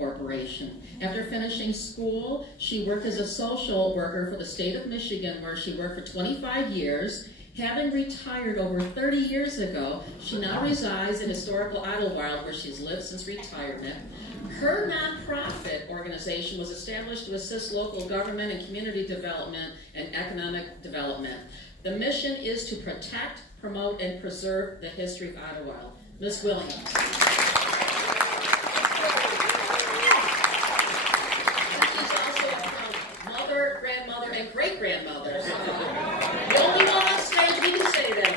Corporation. After finishing school, she worked as a social worker for the state of Michigan, where she worked for 25 years. Having retired over 30 years ago, she now resides in historical Idlewild, where she's lived since retirement. Her nonprofit organization was established to assist local government and community development and economic development. The mission is to protect, promote, and preserve the history of Idlewild. Ms. Williams. Grandmother and great-grandmother. The only one on stage, we can say that.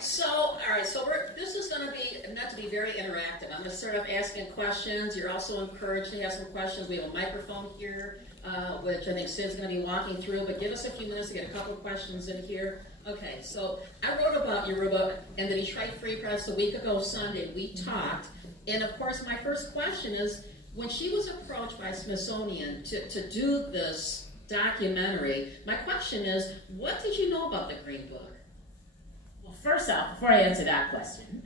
So, all right, so this is going to be meant to be very interactive. I'm going to start off asking questions. You're also encouraged to ask some questions. We have a microphone here, which I think Sid's going to be walking through, but give us a few minutes to get a couple questions in here. Okay, so I wrote about Yoruba in the Detroit Free Press a week ago Sunday. We talked, and of course, my first question is, when she was approached by Smithsonian to do this documentary, my question is, what did you know about the Green Book? Well, first off, before I answer that question,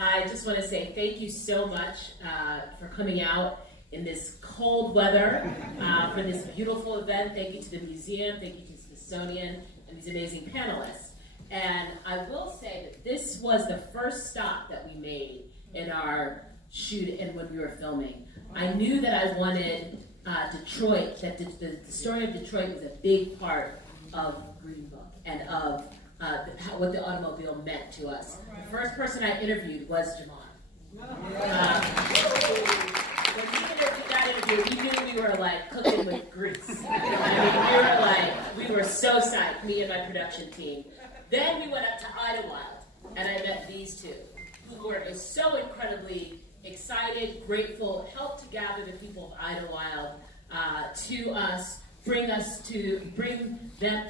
I just want to say thank you so much for coming out in this cold weather for this beautiful event. Thank you to the museum, thank you to Smithsonian, and these amazing panelists. And I will say that this was the first stop that we made in our shoot and when we were filming. I knew that I wanted Detroit, that the story of Detroit was a big part of Green Book and of what the automobile meant to us. The first person I interviewed was Jamon. When we interviewed that interview, we knew we were like cooking with grease. I mean, we were so psyched, me and my production team. Then we went up to Idlewild, and I met these two, who were so incredibly excited, grateful, helped to gather the people of Idlewild to us, bring them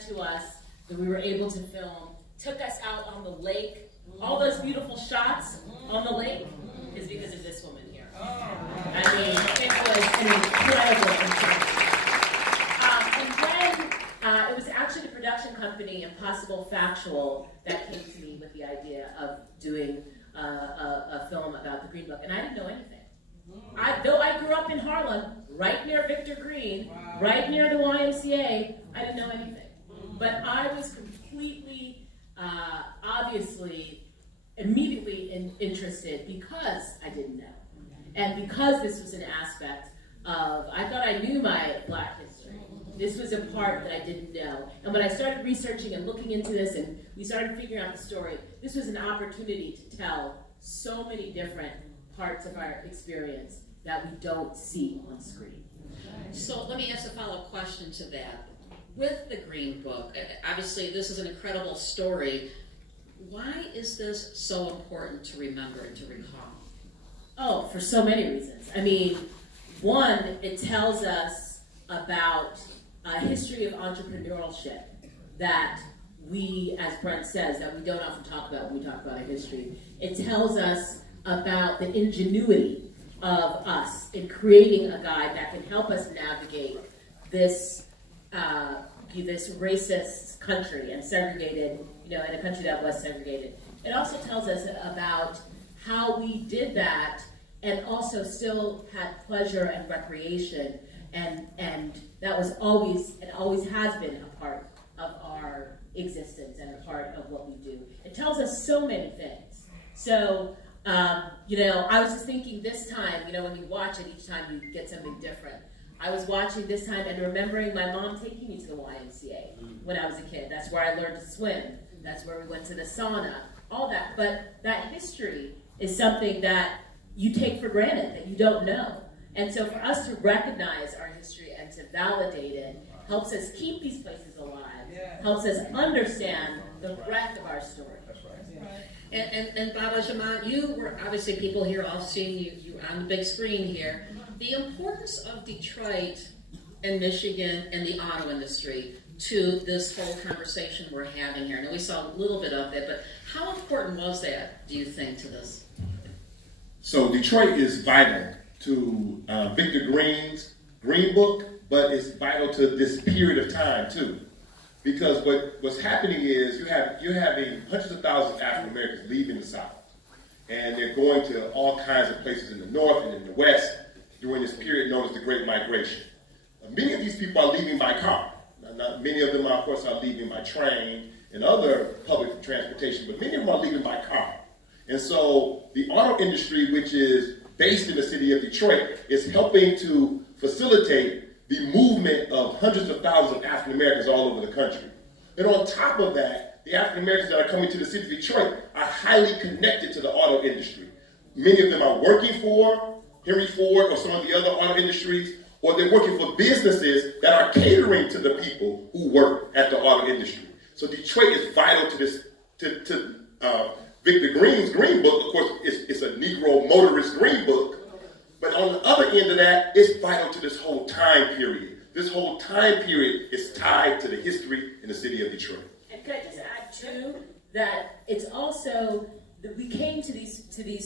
to us, that we were able to film, took us out on the lake. All those beautiful shots on the lake is because of this woman here. I mean, it was an incredible experience. And then it was actually the production company, Impossible Factual, that came to me with the idea of doing a film about the Green Book, and I didn't know anything. Though I grew up in Harlem, right near Victor Green, right near the YMCA, I didn't know anything. But I was completely, obviously, immediately interested because I didn't know. And because this was an aspect of, I thought I knew my Black history. This was a part that I didn't know. And when I started researching and looking into this and we started figuring out the story, this was an opportunity to tell so many different parts of our experience that we don't see on screen. So let me ask a follow-up question to that. With the Green Book, obviously this is an incredible story. Why is this so important to remember and to recall? Oh, for so many reasons. I mean, one, it tells us about a history of entrepreneurship that we, as Brent says, that we don't often talk about when we talk about our history. It tells us about the ingenuity of us in creating a guide that can help us navigate this this racist country and segregated, in a country that was segregated. It also tells us about how we did that and also still had pleasure and recreation, and that was always, and always has been a part of our existence and a part of what we do. It tells us so many things. So, I was just thinking this time, when you watch it, each time you get something different. I was watching this time and remembering my mom taking me to the YMCA when I was a kid. That's where I learned to swim. That's where we went to the sauna, all that. But that history is something that you take for granted, that you don't know. And so for us to recognize our history and to validate it helps us keep these places alive, helps us understand the breadth of our story. And Baba Jamal, you were obviously people here all seeing you on the big screen here. The importance of Detroit and Michigan and the auto industry to this whole conversation we're having here. I know we saw a little bit of it, but how important was that, do you think, to this? So Detroit is vital to Victor Green's Green Book, but it's vital to this period of time too. Because what's happening is you're having hundreds of thousands of African Americans leaving the South. and they're going to all kinds of places in the north and in the west during this period known as the Great Migration. Many of these people are leaving by car. Not many of them, of course, are leaving by train and other public transportation, but many of them are leaving by car. And so the auto industry, which is based in the city of Detroit, is helping to facilitate the movement of hundreds of thousands of African Americans all over the country. And on top of that, the African Americans that are coming to the city of Detroit are highly connected to the auto industry. Many of them are working for Henry Ford or some of the other auto industries, or they're working for businesses that are catering to the people who work at the auto industry. So Detroit is vital to this, Victor Green's Green Book. Of course, it's a Negro motorist Green Book. But on the other end of that, it's vital to this whole time period. This whole time period is tied to the history in the city of Detroit. And could I just add, too, that it's also, that we came to these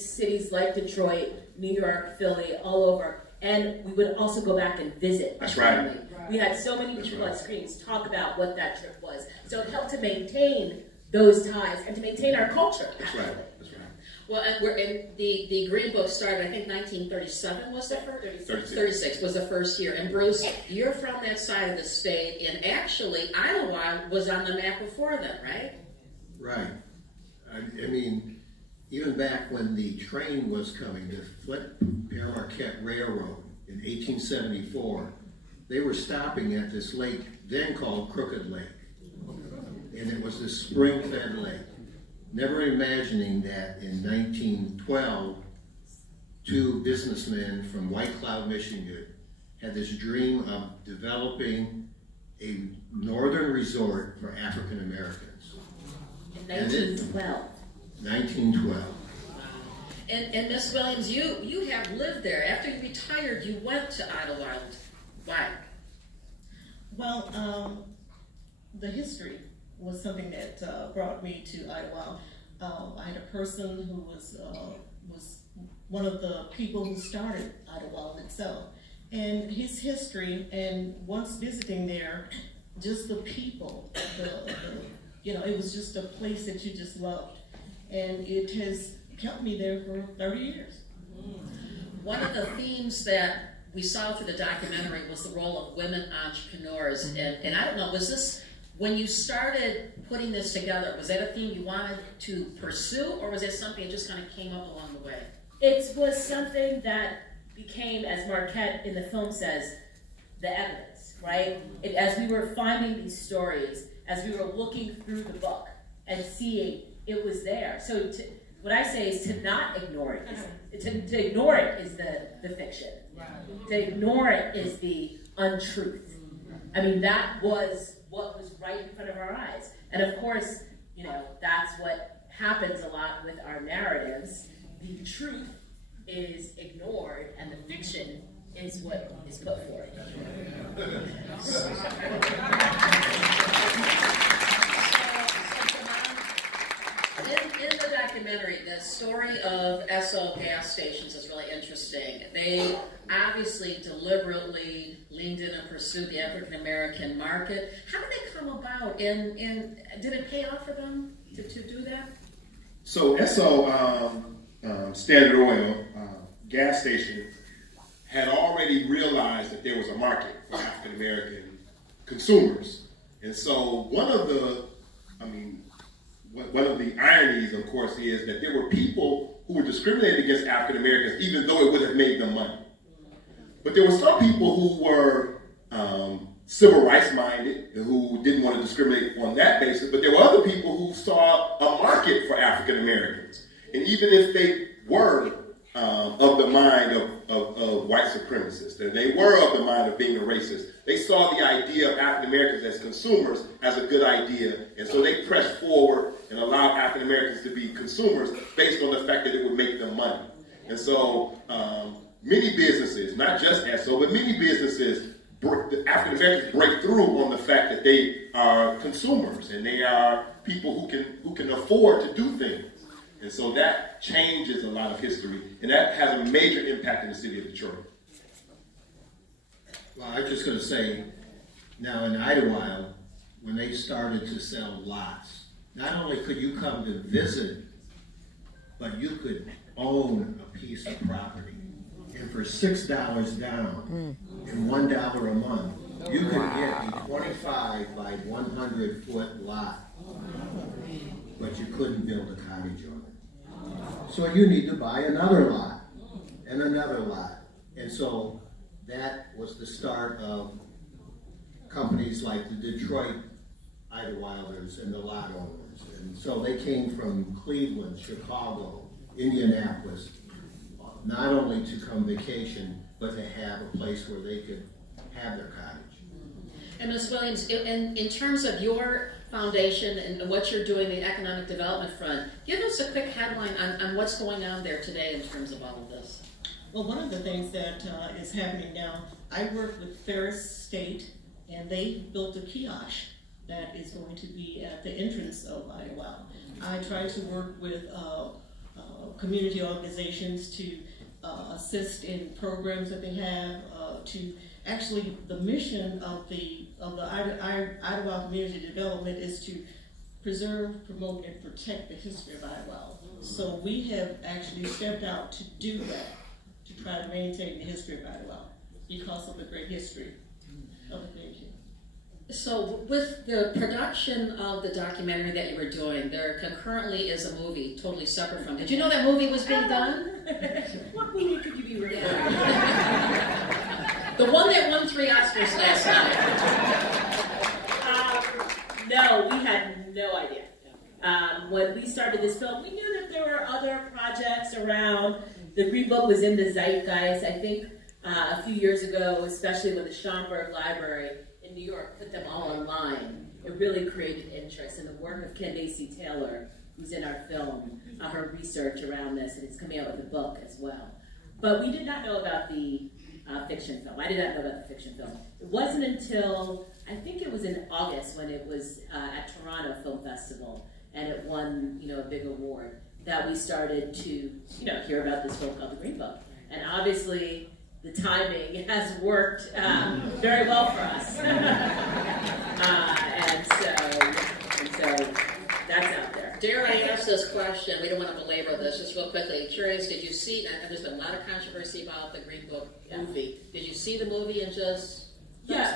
cities like Detroit, New York, Philly, all over, and we would also go back and visit. That's right. We had so many people on screens talk about what that trip was. So it helped to maintain those ties and to maintain our culture. That's right. That's right. Well, and we're in the Green Book started, I think 1937 was the first? 36 was the first year. And Bruce, you're from that side of the state, and actually Idlewild was on the map before then, right? Right. I mean, even back when the train was coming, the Flint-Marquette Railroad in 1874, they were stopping at this lake then called Crooked Lake. And it was this spring-fed lake. Never imagining that in 1912, two businessmen from White Cloud, Michigan, had this dream of developing a northern resort for African Americans. In 1912. 1912. And Miss Williams, you have lived there. After you retired, you went to Idlewild. Why? Well, the history was something that brought me to Idlewild. I had a person who was one of the people who started Idlewild itself, and his history. And once visiting there, just the people, it was just a place that you just loved, and it has kept me there for 30 years. One of the themes that we saw through the documentary was the role of women entrepreneurs, and I don't know, was this, when you started putting this together, was that a theme you wanted to pursue, or was it something that just kind of came up along the way? It was something that became, as Marquette in the film says, the evidence, right? As we were finding these stories, as we were looking through the book and seeing it was there. So what I say is to not ignore it. To ignore it is the fiction. To ignore it is the untruth. I mean, that was what was right in front of our eyes. And of course, that's what happens a lot with our narratives. The truth is ignored, and the fiction is what is put forth. In the documentary, the story of Esso gas stations is really interesting. They obviously deliberately leaned in and pursued the African American market. How did they come about, and did it pay off for them to do that? So Esso Standard Oil gas station had already realized that there was a market for African American consumers, and so one of the ironies, of course, is that there were people who were discriminated against African Americans, even though it would have made them money. But there were some people who were civil rights minded and who didn't want to discriminate on that basis, but there were other people who saw a market for African Americans. And even if they were of the mind of white supremacists, and they were of the mind of being a racist, they saw the idea of African Americans as consumers as a good idea, and so they pressed forward and allowed African Americans to be consumers based on the fact that it would make them money. And so many businesses, not just Esso, but many businesses, African Americans break through on the fact that they are consumers and they are people who can afford to do things. And so that changes a lot of history, and that has a major impact in the city of Detroit. Well, I was just going to say, now in Idlewild, when they started to sell lots, not only could you come to visit but you could own a piece of property. And for $6 down and $1 a month, you could get a 25 by 100 foot lot, but you couldn't build a cottage on it. So you need to buy another lot and another lot. And so that was the start of companies like the Detroit Idlewilders and the lot owners. And so they came from Cleveland, Chicago, Indianapolis, not only to come vacation, but to have a place where they could have their cottage. And Ms. Williams, in terms of your foundation and what you're doing, the economic development front, give us a quick headline on what's going on there today in terms of all of this. Well, one of the things that is happening now, I work with Ferris State, and they built a kiosk that is going to be at the entrance of Idlewild. I try to work with community organizations to assist in programs that they have. To actually, the mission of the Idlewild Community Development is to preserve, promote, and protect the history of Idlewild. So we have actually stepped out to do that, to try to maintain the history of Idlewild because of the great history of the community. So with the production of the documentary that you were doing, there concurrently is a movie totally separate from it. Did you know that movie was being done? What movie could you be referring to? The one that won 3 Oscars last night. No, we had no idea. When we started this film, we knew that there were other projects around. The Green Book was in the zeitgeist. I think a few years ago, especially when the Schomburg Library in New York put them all online, it really created interest. And the work of Candace Taylor, who's in our film, her research around this, and it's coming out with a book as well. But we did not know about the fiction film. I did not know about the fiction film. It wasn't until, I think it was in August when it was at Toronto Film Festival, and it won, a big award, that we started to, hear about this film called The Green Book. And obviously, the timing has worked very well for us. and so that's out there. Dare I ask this question? We don't want to belabor this. Just real quickly. Curious, did you see, and there's been a lot of controversy about the Green Book movie. Did you see the movie and just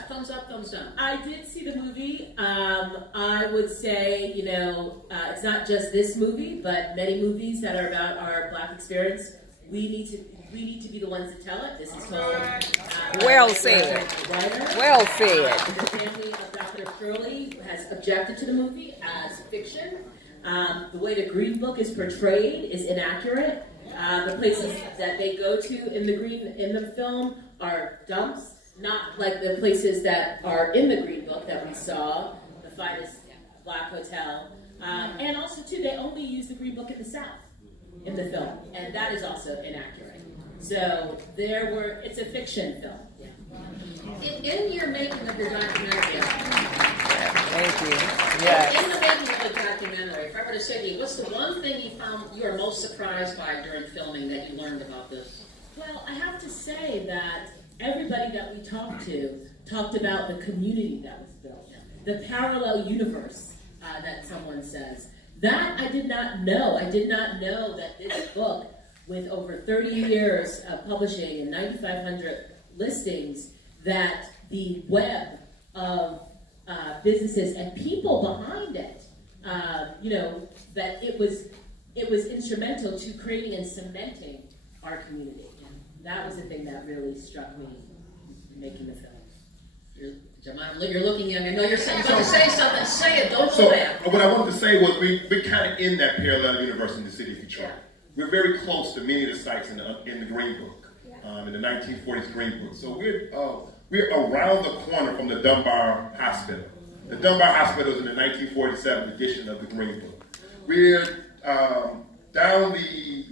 thumbs up, thumbs down? I did see the movie. I would say, it's not just this movie, but many movies that are about our Black experience. We need to be the ones to tell it. This is told. Well said. Well said. The family of Dr. Shirley has objected to the movie as fiction. The way the Green Book is portrayed is inaccurate. The places that they go to in the film are dumps, not like the places that are in the Green Book that we saw, the finest Black hotel. And also, too, they only use the Green Book in the South in the film, and that is also inaccurate. So it's a fiction film. In your making of your documentary, thank you. Yes. In the making of the documentary, if I were to say to you, what's the one thing you found you were most surprised by during filming that you learned about this? Well, I have to say that everybody that we talked to talked about the community that was built, the parallel universe that someone says. That I did not know. I did not know that this book, with over 30 years of publishing and 9,500 listings, that the web of businesses and people behind it, that it was instrumental to creating and cementing our community. That was the thing that really struck me making the film. You're looking young. I know you're saying, to say something. Say it. Don't so, laugh. What I wanted to say was we're kind of in that parallel universe in the city of Detroit. We're very close to many of the sites in the Green Book, in the 1940s Green Book. So we're around the corner from the Dunbar Hospital. The Dunbar Hospital is in the 1947 edition of the Green Book. We're down the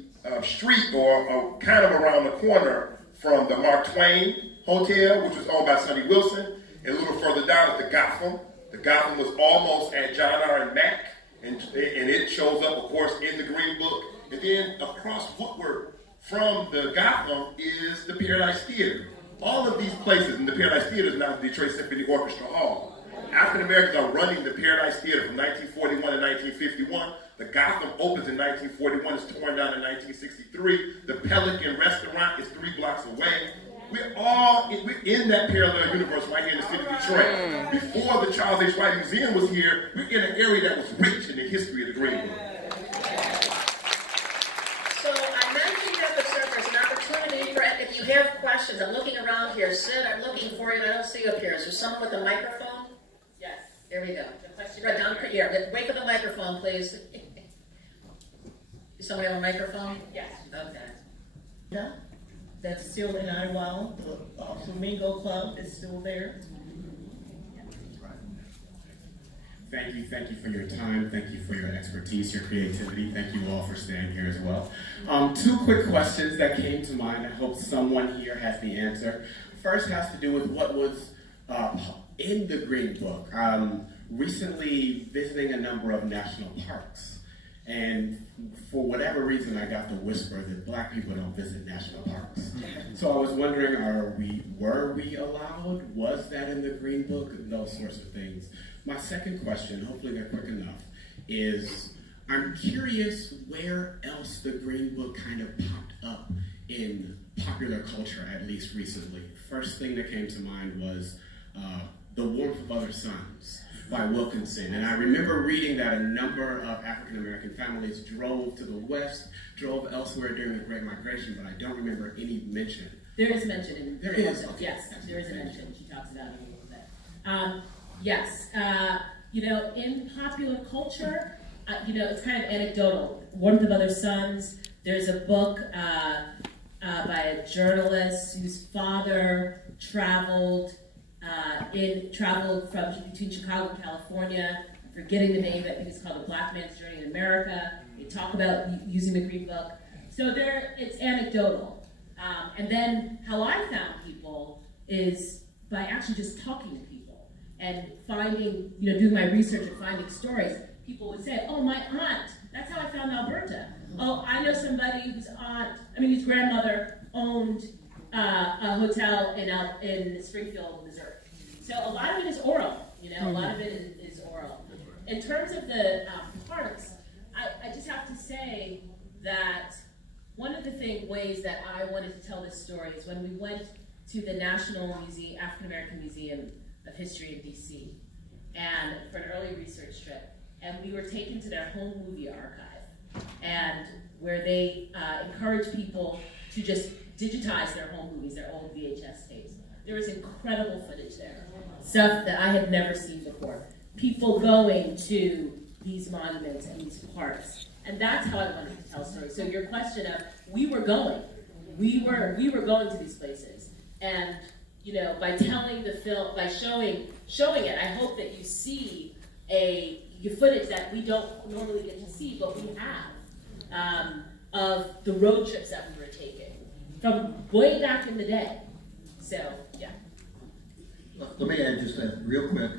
street or kind of around the corner from the Mark Twain Hotel, which was owned by Sonny Wilson. And a little further down is the Gotham. The Gotham was almost at John R. and Mack, and it shows up, of course, in the Green Book. And then across Woodward from the Gotham is the Paradise Theater. All of these places, and the Paradise Theater is now the Detroit Symphony Orchestra Hall. African Americans are running the Paradise Theater from 1941 to 1951. The Gotham opens in 1941, is torn down in 1963. The Pelican Restaurant is 3 blocks away. We're in that parallel universe right here in the city of Detroit. Before the Charles H. Wright Museum was here, we're in an area that was rich in the history of the Green Book. So I mentioned that there's an opportunity for, if you have questions, I'm looking around here. Sid, I'm looking for you, and I don't see you up here. Is there someone with a microphone? Yes. There we go. The question Right down here. Wait for the microphone, please. Does somebody have a microphone? Yes. Okay. Yeah, that's still in Idlewild. The Flamingo Club is still there. Thank you for your time. Thank you for your expertise, your creativity. Thank you all for staying here as well. 2 quick questions that came to mind. I hope someone here has the answer. First has to do with what was in the Green Book. Recently visiting a number of national parks. And for whatever reason, I got the whisper that black people don't visit national parks. So I was wondering, were we allowed? Was that in the Green Book? Those sorts of things. My second question, hopefully they're quick enough, is I'm curious where else the Green Book kind of popped up in popular culture, at least recently. First thing that came to mind was The Warmth of Other Suns by Wilkinson. And I remember reading that a number of African-American families drove to the West, drove elsewhere during the Great Migration, but I don't remember any mention. There is mention in There is, okay. Yes, there is a mention. She talks about it a little bit. Yes, you know, in popular culture, you know, it's kind of anecdotal. Warmth of Other Suns. There's a book by a journalist whose father traveled from between Chicago and California. I'm forgetting the name, but I think it's called The Black Man's Journey in America. They talk about using the Green Book. So it's anecdotal. And then how I found people is by actually just talking to people and finding, you know, doing my research and finding stories. People would say, oh, my aunt, that's how I found Alberta. Oh, I know somebody whose grandmother owned a hotel in Springfield, Missouri. So a lot of it is oral, you know, a lot of it is oral. In terms of the parks, I just have to say that one of the ways that I wanted to tell this story is when we went to the National African American Museum of History in DC, and for an early research trip, and we were taken to their home movie archive, and where they encourage people to just digitize their home movies, their old VHS tapes. There was incredible footage there, stuff that I had never seen before. People going to these monuments and these parks, and that's how I wanted to tell stories. So your question of we were going to these places, and you know, by telling the film, by showing it, I hope that you see footage that we don't normally get to see, but we have of the road trips that we were taking from way back in the day. So yeah. Let me add just that real quick.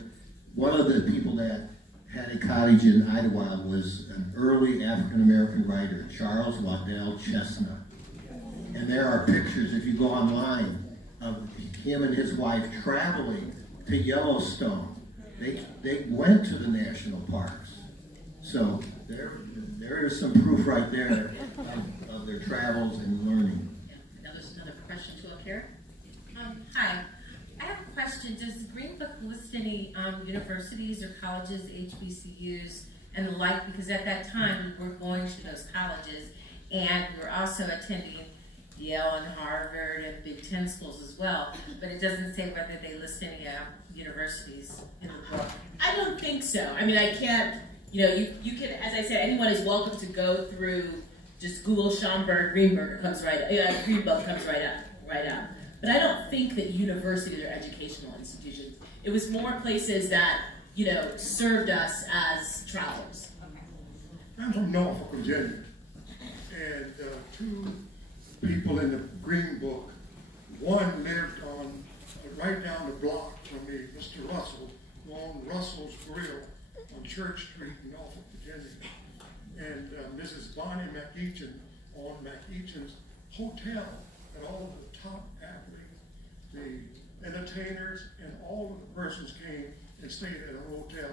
One of the people that had a cottage in Idlewild was an early African-American writer, Charles Waddell Chestnut. And there are pictures, if you go online, of him and his wife traveling to Yellowstone. They went to the national parks. So there is some proof right there of their travels and learning. Now there's another question to up here. Hi. I have a question. Does the Green Book list any universities or colleges, HBCUs, and the like? Because at that time, we were going to those colleges, and we were also attending Yale and Harvard and Big Ten schools as well. But it doesn't say whether they list any universities in the book. I don't think so. I mean, I can't, you know, you can, as I said, anyone is welcome to go through, just Google Schomburg, Greenberg, comes right up, Green Book comes right up. But I don't think that universities are educational institutions. It was more places that, you know, served us as travelers. I'm from Norfolk, Virginia, and 2 people in the Green Book. One lived on right down the block from me, Mr. Russell, who owned Russell's Grill on Church Street in Norfolk, Virginia. And Mrs. Bonnie McEachin owned McEachin's Hotel, and all of the top athletes, the entertainers, and all of the persons came and stayed at a hotel.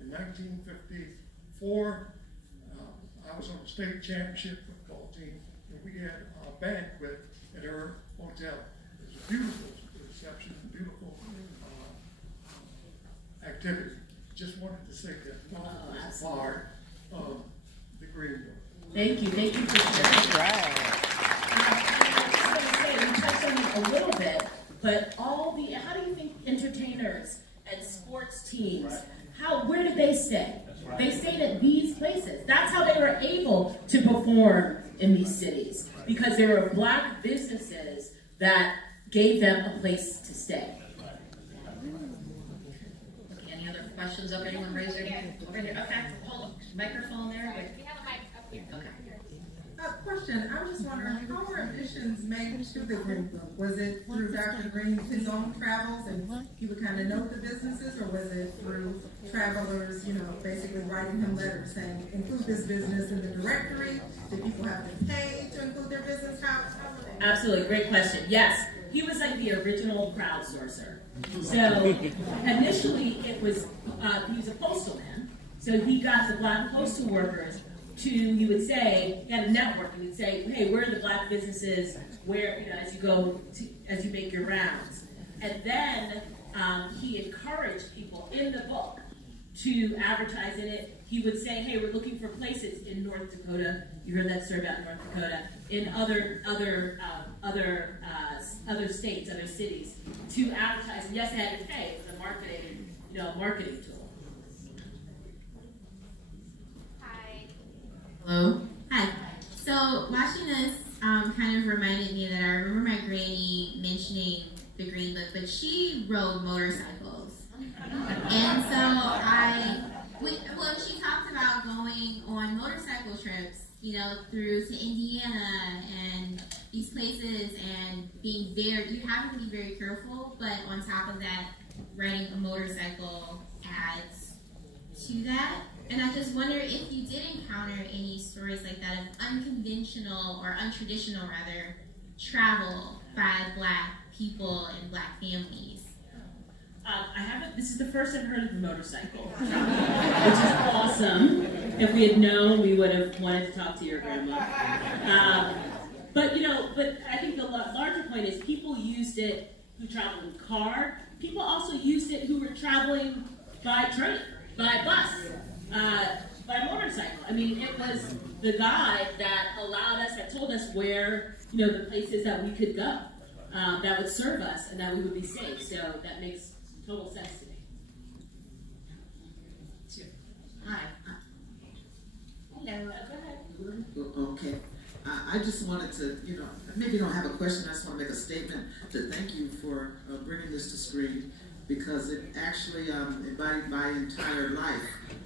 In 1954, I was on the state championship football team, and we had a banquet at her hotel. It was a beautiful reception, beautiful activity. Just wanted to say that was part of the Green Book. Thank you for sharing. Right. I was going to say, we touched on it a little bit, but how do you think entertainers and sports teams, where did they stay? They stayed at these places. That's how they were able to perform in these cities, because there were Black businesses that gave them a place to stay. Okay, any other questions up? Anyone raise their hand? Over here. Okay, hold on. Microphone there. We have a mic up here. Okay. Question. I was just wondering, how were additions made to the Green Book? Was it through Dr. Green's his own travels and he would kind of note the businesses, or was it through travelers, basically writing him letters saying, include this business in the directory? Did people have to pay to include their business? How were they? Absolutely, great question. Yes, he was like the original crowdsourcer. So initially he was a postal man, so he got the Black postal workers he would say, he had a network, he would say, hey, where are the Black businesses where, as you make your rounds. And then he encouraged people in the book to advertise in it. He would say, hey, we're looking for places in North Dakota. You heard that story about North Dakota. In other states, other cities, to advertise. And yes, they had to pay. It was a marketing tool. Hello. Hi. So watching this kind of reminded me that I remember my granny mentioning the Green Book, but she rode motorcycles. And so she talked about going on motorcycle trips, through to Indiana and these places, and you have to be very careful, but on top of that, riding a motorcycle adds to that. And I just wonder if you did encounter any stories like that of unconventional or untraditional, rather, travel by Black people and Black families. I haven't. This is the first I've heard of the motorcycle, which is awesome. If we had known, we would have wanted to talk to your grandma. But I think the larger point is people used it who traveled in car. People also used it who were traveling by train, by bus. By motorcycle. I mean, it was the guide that that told us where, the places that we could go, that would serve us and that we would be safe. So that makes total sense to me. Hi. Hello, go ahead. Okay. I just wanted to, maybe don't have a question, I just want to make a statement to thank you for bringing this to screen, because it actually embodied my entire life.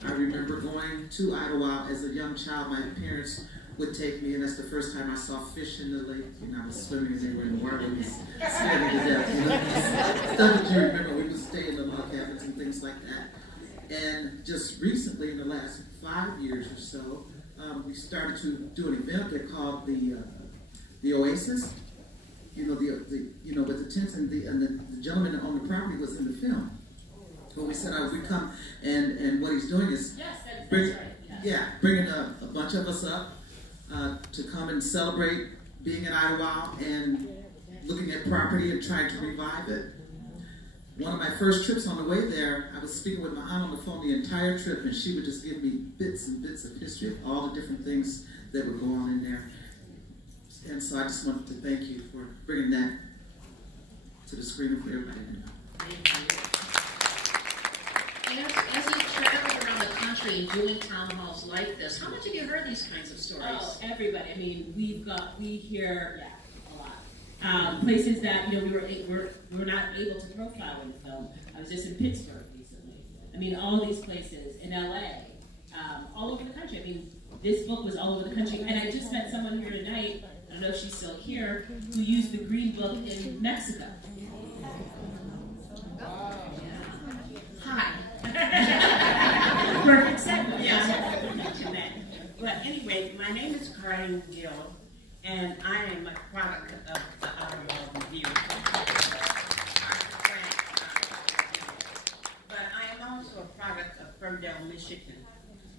I remember going to Idlewild as a young child. My parents would take me, and that's the first time I saw fish in the lake. I was swimming, and they were in the water. We was scared me to death. Stuff that you remember, we would stay in the log cabins and things like that. And just recently, in the last 5 years or so, we started to do an event they called the Oasis. With the tents, and the gentleman that owned the property was in the film. So we said we'd come, and what he's doing is bringing a bunch of us up to come and celebrate being in Idlewild and looking at property and trying to revive it. One of my first trips on the way there, I was speaking with my aunt on the phone the entire trip, and she would just give me bits and bits of history of all the different things that would go on in there. And so I just wanted to thank you for bringing that to the screen for everybody to know. As you've traveled around the country doing town halls like this, how much have you heard these kinds of stories? Oh, everybody. I mean, we hear a lot. Places that we were not able to profile in the film. I was just in Pittsburgh recently. I mean, all these places in LA, all over the country. I mean, this book was all over the country, and I just met someone here tonight. I don't know if she's still here, who used the Green Book in Mexico. Hi. Perfect segue. Yes. But anyway, my name is Karen Gill, and I am a product of the Idlewild Review. But I am Ferndale, Michigan,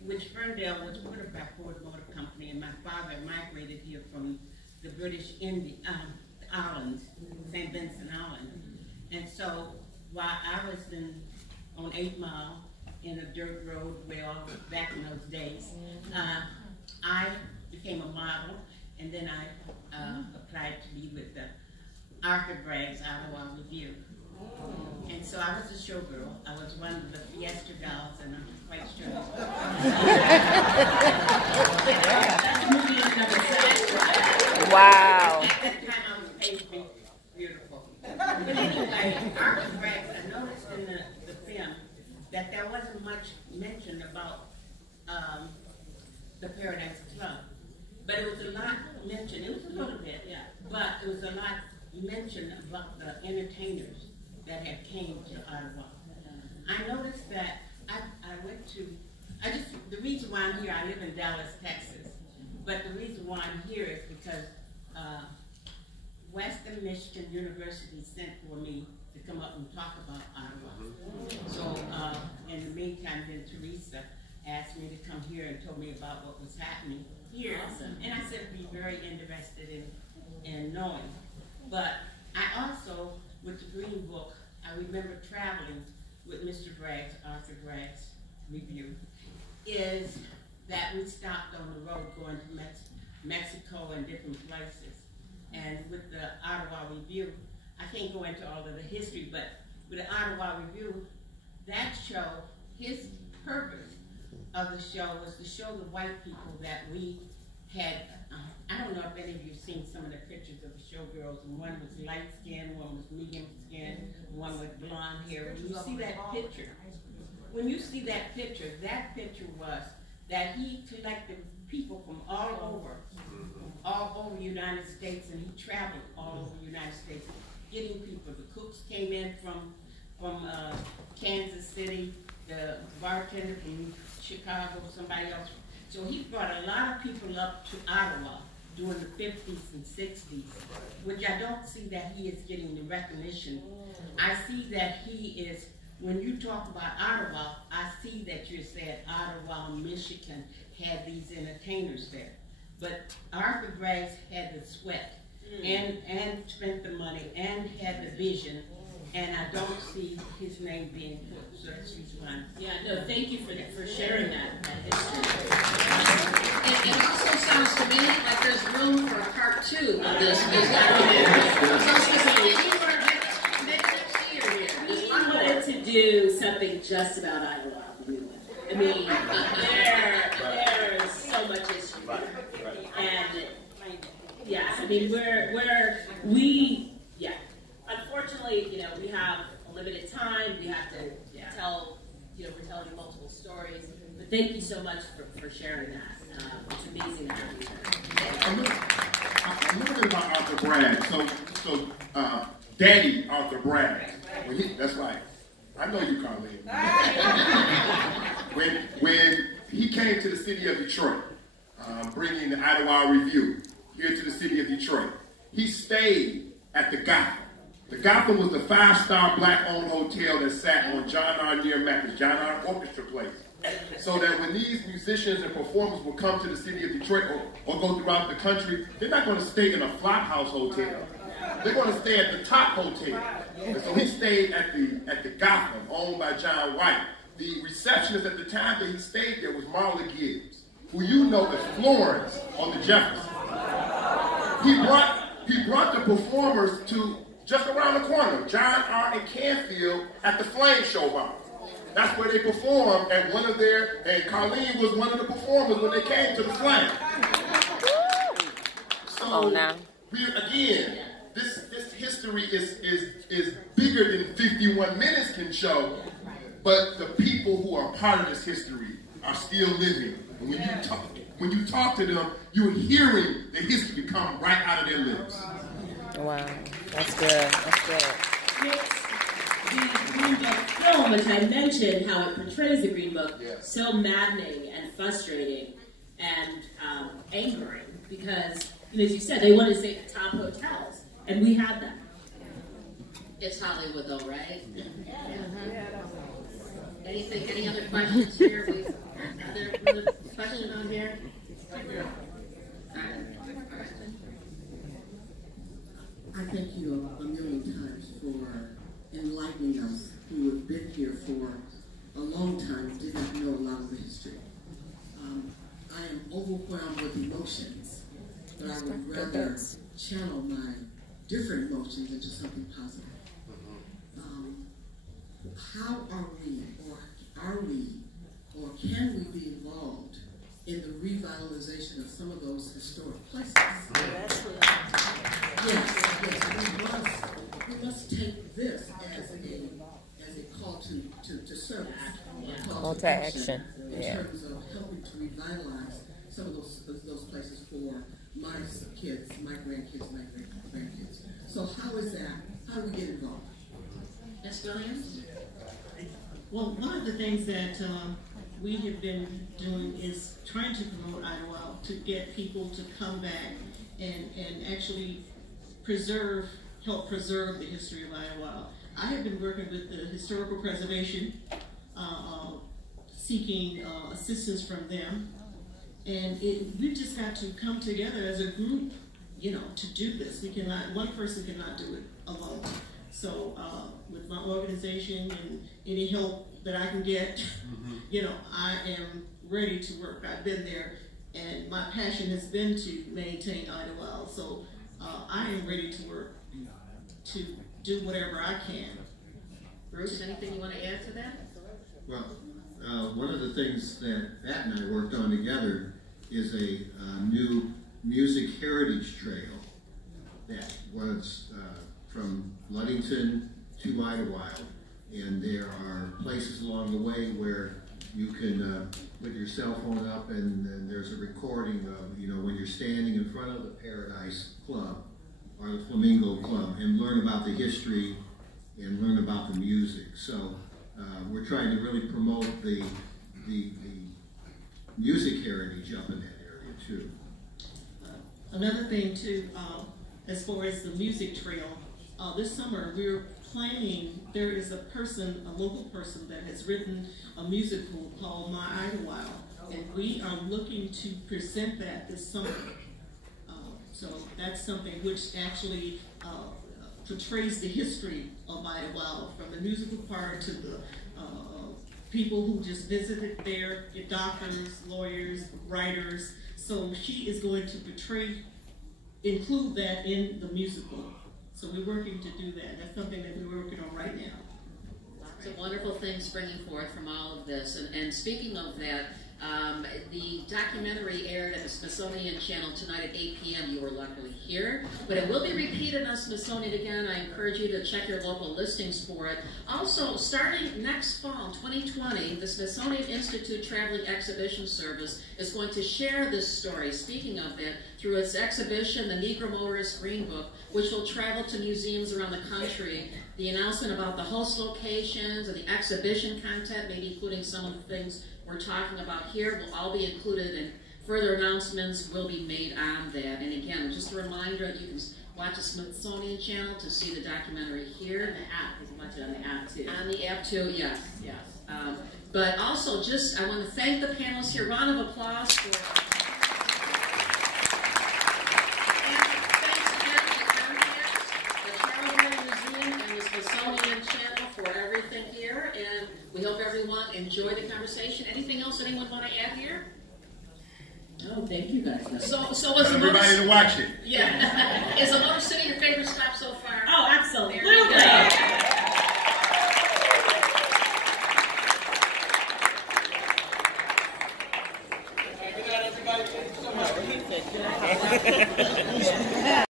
which Ferndale was ordered by Ford Motor Company, and my father migrated here from the British Islands, St. Vincent Island. And so while I was on 8 Mile in a dirt road way off back in those days, I became a model, and then I applied to be with the Arthur Bragg's Ottawa Review. And so I was a showgirl. I was one of the Fiesta dolls, and I'm quite sure. Wow. At that time, I was paid to be beautiful. But anyway, Arthur Bragg, I noticed in the film that there wasn't much mentioned about the Paradise Club. But it was a lot mentioned. It was a little bit, yeah. But it was a lot mentioned about the entertainers that had came to Ottawa. I noticed that the reason why I'm here, I live in Dallas, Texas, but the reason why I'm here is because Western Michigan University sent for me to come up and talk about Ottawa. So in the meantime, then Teresa asked me to come here and told me about what was happening here. Awesome. And I said I'd be very interested in knowing. But I also, with the Green Book, I remember traveling with Mr. Bragg's, Arthur Bragg's review, is that we stopped on the road going to Mexico and different places. And with the Ottawa Review, I can't go into all of the history, but with the Ottawa Review, that show, his purpose of the show was to show the white people that we had, I don't know if any of you have seen some of the pictures of the showgirls, and one was light skin, one was medium skin, one with blonde hair. When you see that picture, that picture was that he collected people from all over the United States, and he traveled all over the United States, getting people. The cooks came in from Kansas City, the bartender from Chicago, somebody else. So he brought a lot of people up to Ottawa during the 50s and 60s, which I don't see that he is getting the recognition. I see that he is, when you talk about Ottawa, I see that you're saying Ottawa, Michigan had these entertainers there. But Arthur Bragg had the sweat and spent the money and had the vision, and I don't see his name being put. So that's reason why. Yeah, no, thank you for sharing that history. It also sounds to me like there's room for a part 2 of this documentary. So next year here. We wanted to do something just about Iowa. I mean, there's so much history there. And yes, I mean, unfortunately, we have a limited time. We have to tell, we're telling you multiple stories. But thank you so much for sharing that. It's amazing to have you here. A little bit about Arthur Bragg. So Daddy Arthur Bragg. That's right. I know you, Carlene. When he came to the city of Detroit, bringing the Ottawa Review here to the city of Detroit, he stayed at the Gotham. The Gotham was the 5-star black-owned hotel that sat on John R. near Mathis, John R. Orchestra Place. So that when these musicians and performers would come to the city of Detroit or go throughout the country, they're not going to stay in a flop house hotel. They're going to stay at the top hotel. And so he stayed at the Gotham, owned by John Wright. The receptionist at the time that he stayed there was Marla Gibbs, who you know as Florence on the Jefferson. He brought the performers to just around the corner, John R. and Canfield at the Flame Show Bar. That's where they performed, and and Carlene was one of the performers when they came to the Flame. So, again, this history is bigger than 51 minutes can show, but the people who are part of this history are still living. And when you talk to them, you're hearing the history come right out of their lips. Wow, that's good. That's good. The Green Book film, which I mentioned, how it portrays the Green Book, so maddening and frustrating and angering, because, as you said, they wanted to stay at the top hotels, and we had them. It's Hollywood, though, right? Any other questions here? Are there another question on here? I thank you a million times for enlightening us who have been here for a long time, did not know a lot of the history. I am overwhelmed with emotions, but I would rather channel my different emotions into something positive. How are we, or can we be involved in the revitalization of some of those historic places? Yes, we must take this as a call to service, Call to action. In terms of helping to revitalize some of those places for my kids, my grandkids, my great-grandkids. So how is that? How do we get involved? Ms. Williams? Well, one of the things that we have been doing is trying to promote Idlewild, to get people to come back and actually help preserve the history of Idlewild. I have been working with the historical preservation, seeking assistance from them, and we've just got to come together as a group, to do this. We cannot, one person cannot do it alone. So with my organization and any help that I can get, I am ready to work. I've been there, and my passion has been to maintain Idlewild. So I am ready to work to do whatever I can. Bruce, anything you want to add to that? Well, one of the things that Pat and I worked on together is a new music heritage trail that was from Ludington to Idlewild, and there are places along the way where you can put your cell phone up, and there's a recording of, when you're standing in front of the Paradise Club or the Flamingo Club, and learn about the history and learn about the music. So we're trying to really promote the music heritage up in that area too. Another thing too, as far as the music trail, this summer we're planning, there is a local person that has written a musical called My Idlewild, and we are looking to present that this summer. So that's something which actually portrays the history of Idlewild, from the musical part to the people who just visited there, doctors, lawyers, writers. So she is going to include that in the musical. So we're working to do that. That's something that we're working on right now. It's a wonderful thing springing forth from all of this. And speaking of that, the documentary aired at the Smithsonian Channel tonight at 8 p.m. You were luckily here. But it will be repeated on Smithsonian again. I encourage you to check your local listings for it. Also, starting next fall, 2020, the Smithsonian Institute Traveling Exhibition Service is going to share this story, speaking of that, through its exhibition, the Negro Motorist Green Book, which will travel to museums around the country. The announcement about the host locations and the exhibition content, maybe including some of the things we're talking about here, will all be included, and further announcements will be made on that. And again, just a reminder that you can watch the Smithsonian Channel to see the documentary here. And the app, you can watch it on the app too. On the app too, yes. But also, I want to thank the panelists here. Round of applause for. Smithsonian Channel for everything here, and we hope everyone enjoyed the conversation. Anything else anyone want to add here? No, thank you guys. So was everybody to watch it. Yeah. Is the Motor City your favorite stop so far? Oh, absolutely. Good night, everybody. Thank you so much.